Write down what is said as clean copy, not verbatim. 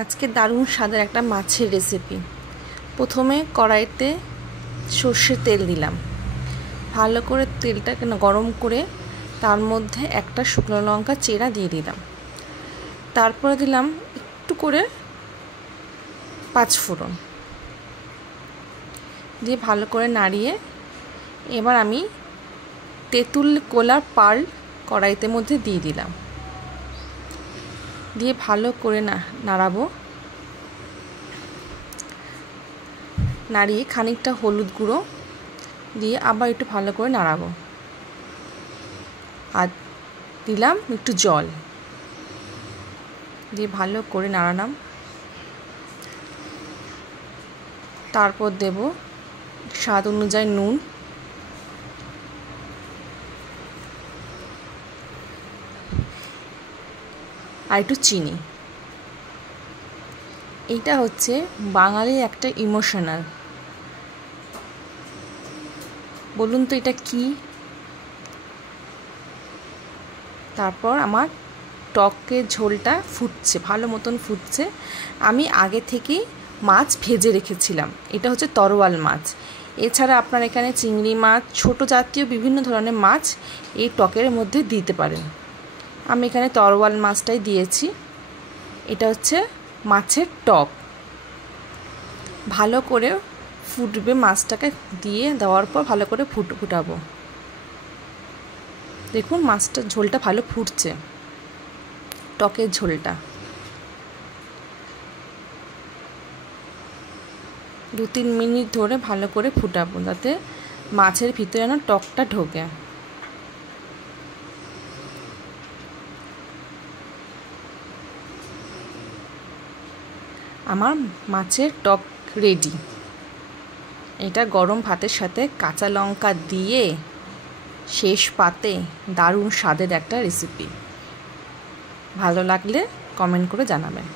আজকে দারুণ স্বাদের একটা মাছের রেসিপি। প্রথমে কড়াইতে সর্ষের তেল দিলাম, ভালো করে তেলটাকে গরম করে তার মধ্যে একটা শুকনো লঙ্কা চেরা দিয়ে দিলাম। তারপরে দিলাম একটু করে পাঁচফোড়ন দিয়ে ভালো করে নাড়িয়ে এবার আমি তেঁতুল কোলার পাল কড়াইতে মধ্যে দিয়ে দিলাম, দিয়ে ভালো করে নাড়াবো। নাড়িয়ে খানিকটা হলুদ গুঁড়ো দিয়ে আবার একটু ভালো করে নাড়াবো, আর দিলাম একটু জল দিয়ে ভালো করে নাড়ালাম। তারপর দেব স্বাদ অনুযায়ী নুন, আর একটু চিনি। এটা হচ্ছে বাঙালির একটা ইমোশনাল। বলুন তো এটা কি? তারপর আমার টকের ঝোলটা ফুটছে, ভালো মতন ফুটছে। আমি আগে থেকেই মাছ ভেজে রেখেছিলাম। এটা হচ্ছে তরোয়াল মাছ। এছাড়া আপনার এখানে চিংড়ি মাছ, ছোট জাতীয় বিভিন্ন ধরনের মাছ এই টকের মধ্যে দিতে পারেন। আমি এখানে তরোয়াল মাছটাই দিয়েছি। এটা হচ্ছে মাছের টক। ভালো করে ফুটবে, মাছটাকে দিয়ে দেওয়ার পর ভালো করে ফুটাবো। দেখুন মাছটার ঝোলটা ভালো ফুটছে, টকের ঝোলটা। 2-3 মিনিট ধরে ভালো করে ফুটাবো, যাতে মাছের ভিতরে যেন টকটা ঢোকে। আমার মাছের টক রেডি। এটা গরম ভাতের সাথে কাঁচা লঙ্কা দিয়ে শেষ পাতে দারুণ স্বাদের একটা রেসিপি। ভালো লাগলে কমেন্ট করে জানাবেন।